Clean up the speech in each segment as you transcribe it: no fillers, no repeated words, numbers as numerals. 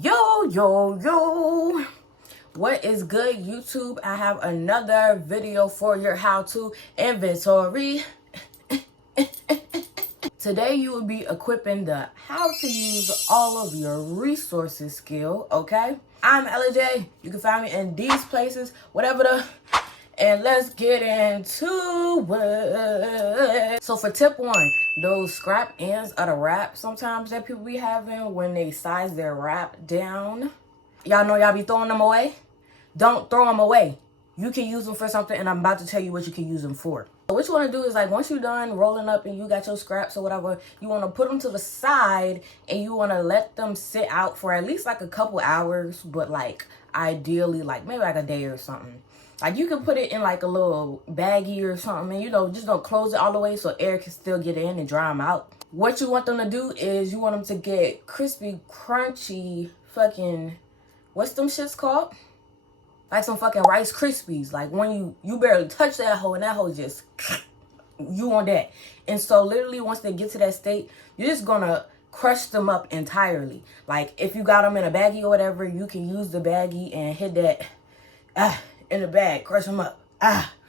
Yo, what is good, YouTube? I have another video for your how-to inventory. Today you will be equipping the how to use all of your resources skill. Okay, I'm LJ. You can find me in these places, and let's get into it. So for tip one, those scrap ends of the wrap sometimes that people be having when they size their wrap down, y'all know y'all be throwing them away. Don't throw them away. You can use them for something, and I'm about to tell you what you can use them for. So what you want to do is, like, once you're done rolling up and you got your scraps or whatever, you want to put them to the side and you want to let them sit out for at least like a couple hours, but like ideally like maybe like a day or something. Like, you can put it in like a little baggie or something, and just don't close it all the way so air can still get in and dry them out. What you want them to do is you want them to get crispy, crunchy, fucking, what's them shits called? Like some fucking Rice Krispies. Like when you barely touch that hole and that hole just, you want that. And so literally once they get to that state, you're just gonna crush them up entirely. Like if you got them in a baggie or whatever, you can use the baggie and hit that in the bag, crush them up.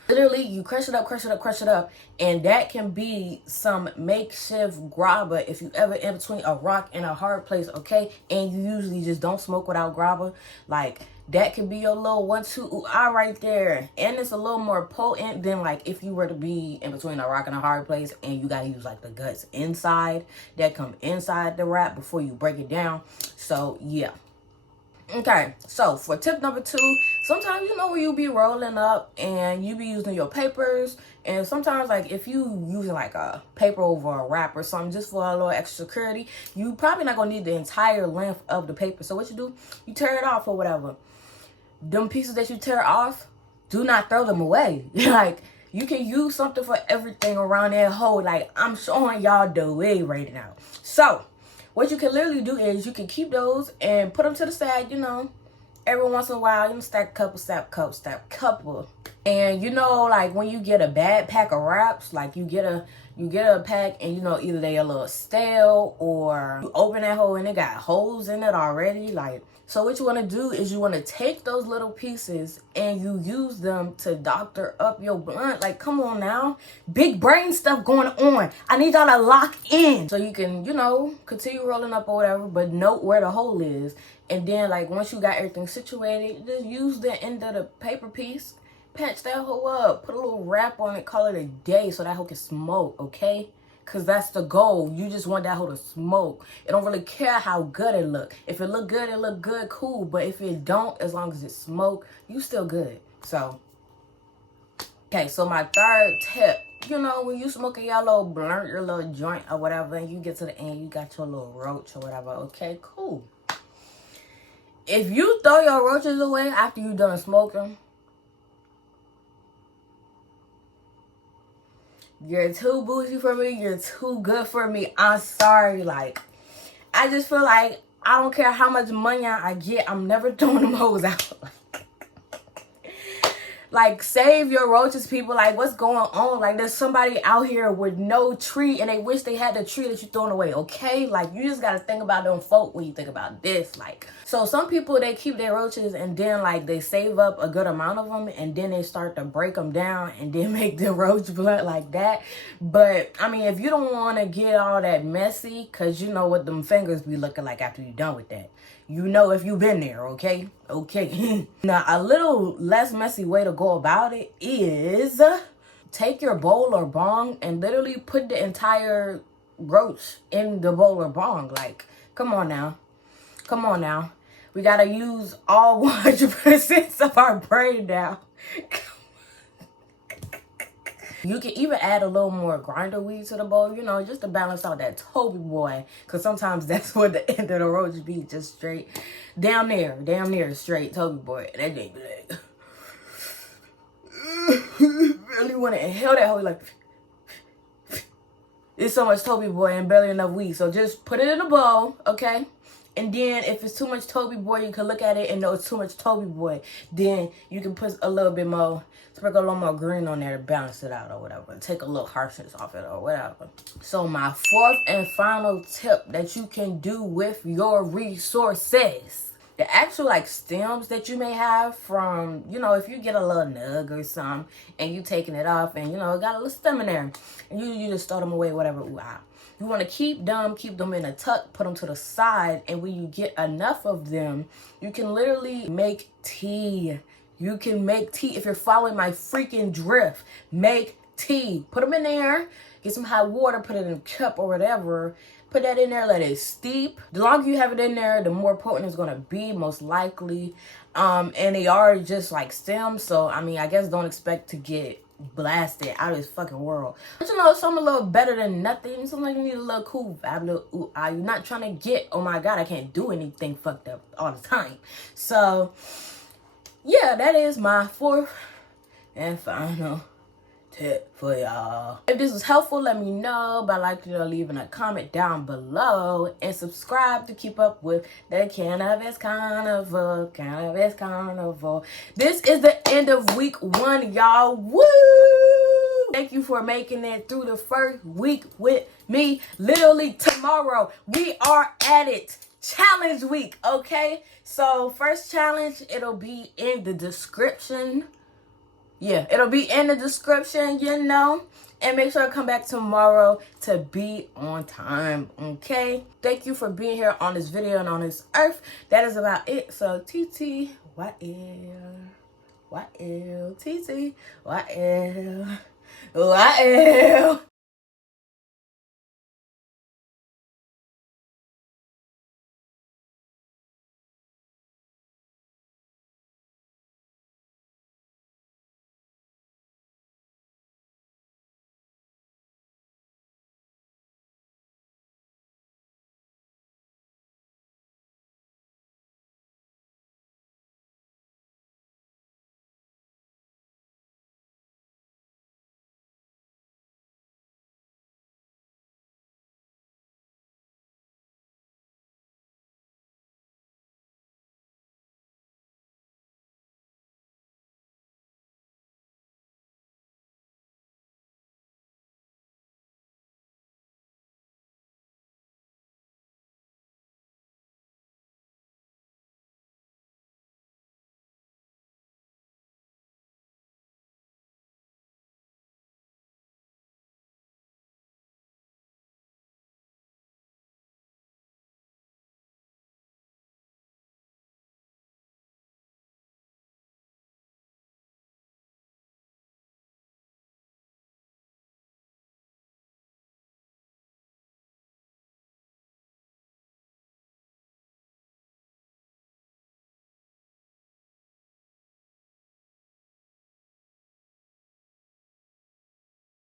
Literally, you crush it up, and that can be some makeshift grabber if you ever in between a rock and a hard place, okay? And you usually just don't smoke without grabber. Like, that could be your little 1-2 ooh ah right there. And it's a little more potent than like if you were to be in between a rock and a hard place and you gotta use like the guts inside that come inside the wrap before you break it down. So yeah. Okay, so for tip number 2, sometimes when you be rolling up and you be using your papers, and sometimes like if you using like a paper over a wrap or something just for a little extra security, you probably not gonna need the entire length of the paper. So what you do, you tear it off or whatever. Them pieces that you tear off, do not throw them away. Like, you can use something for everything around that hole. Like, I'm showing y'all the way right now. So what you can literally do is you can keep those and put them to the side, every once in a while, stack a couple. And like when you get a bad pack of wraps, like you get a pack and either they a little stale or you open that hole and it got holes in it already. Like, so what you want to do is you want to take those little pieces and you use them to doctor up your blunt. Like, come on now. Big brain stuff going on. I need y'all to lock in. So you can, continue rolling up or whatever, but note where the hole is. And then, like, once you got everything situated, just use the end of the paper piece. Patch that hole up. Put a little wrap on it. Call it a day so that hole can smoke, okay? Because that's the goal. You just want that hole to smoke. It don't really care how good it look. If it look good, cool. But if it don't, as long as it smoke, you still good. So, okay, so my third tip, when you smoking your little blunt, your little joint or whatever, and you get to the end, you got your little roach or whatever, okay, cool. If you throw your roaches away after you done smoking, you're too bougie for me. You're too good for me. I'm sorry. Like, I just feel like I don't care how much money I get, I'm never throwing them hoes out. Like, save your roaches, people. Like, what's going on? Like, there's somebody out here with no tree and they wish they had the tree that you throwing away, okay? Like, you just got to think about them folk when you think about this. Like, so some people, they keep their roaches and then, like, they save up a good amount of them and then they start to break them down and then make the roach blunt like that. But, I mean, if you don't want to get all that messy, because you know what them fingers be looking like after you're done with that. If you've been there, okay? Okay. Now, a little less messy way to go about it is take your bowl or bong and literally put the entire roach in the bowl or bong. Like, come on now. We got to use all 100% of our brain now. You can even add a little more grinder weed to the bowl, just to balance out that Toby boy. Because sometimes that's what the end of the roach be, just straight damn near straight Toby boy. That thing be like, really want to inhale that whole, like, it's so much Toby boy and barely enough weed. So just put it in a bowl, okay? And then if it's too much Toby Boy, you can look at it and know it's too much Toby Boy. Then you can put a little bit more, sprinkle a little more green on there to balance it out or whatever. Take a little harshness off it or whatever. So my fourth and final tip that you can do with your resources. The actual like stems that you may have from, you know, if you get a little nug or something and you taking it off and, you know, it got a little stem in there. And you just throw them away, whatever. Ooh, ah. You want to keep them in a tuck, put them to the side. And when you get enough of them, you can literally make tea. You can make tea if you're following my freaking drift. Make tea. Put them in there. Get some hot water. Put it in a cup or whatever. Put that in there. Let it steep. The longer you have it in there, the more potent it's going to be, most likely. And they are just like stems. So, I mean, I guess don't expect to get blasted out of this fucking world. But you know, something a little better than nothing. Sometimes you need a little cool vibe, a little ooh, ah. You're not trying to get, oh my God, I can't do anything fucked up all the time. So, yeah, that is my fourth and final tip for y'all. If this was helpful, let me know by leaving a comment down below and subscribe to keep up with the Cannabis Carnival. Cannabis Carnival. This is the end of week 1, y'all. Woo! Thank you for making it through the first week with me. Literally tomorrow, we are at it. Challenge week, okay? So first challenge, it'll be in the description. Yeah, it'll be in the description, you know. And make sure to come back tomorrow to be on time, okay? Thank you for being here on this video and on this earth. That is about it. So, TT, YL, TT, YL.